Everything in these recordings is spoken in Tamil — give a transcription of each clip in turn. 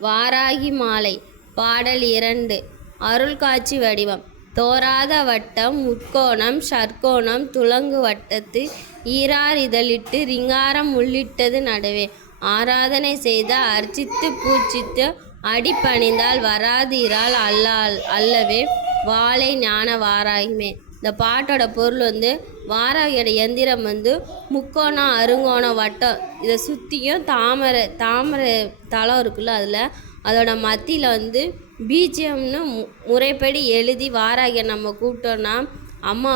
வாராகி மாலை பாடல் 2. அருள் காட்சி வடிவம். தோராத வட்டம் முக்கோணம் ஷற்கோணம் துலங்கு வட்டத்து ஈரார் இதழிட்டு ரிங்காரம் உள்ளிட்டது நடுவே ஆராதனை செய்த அர்ச்சித்து பூச்சித்து அடிப்பணிந்தால் வராதீரால் அல்லவே வாழை ஞான வாராகிமே. இந்த பாட்டோட பொருள் வாராகியோட எந்திரம் முக்கோணம் அருங்கோணம் வட்டம் இதை சுற்றியும் தாமரை தளம் இருக்குல்ல, அதோட மத்தியில் பீஜம்னு முறைப்படி எழுதி வாராகியை நம்ம கூப்பிட்டோன்னா அம்மா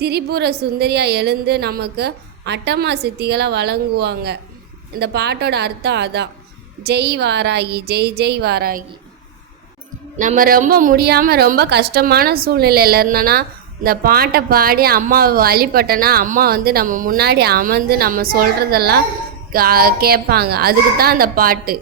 திரிபுர சுந்தரியாக எழுந்து நமக்கு அட்டமா சித்திகளை வழங்குவாங்க. இந்த பாட்டோட அர்த்தம் அதான். ஜெய் வாராகி, ஜெய் ஜெய் வாராகி. நம்ம ரொம்ப முடியாமல் ரொம்ப கஷ்டமான சூழ்நிலையில் இருந்தோன்னா இந்த பாட்டை பாடி அம்மாவை வழிபட்டோன்னா அம்மா நம்ம முன்னாடி அமர்ந்து நம்ம சொல்கிறதெல்லாம் கேட்பாங்க. அதுக்கு தான் அந்த பாட்டு.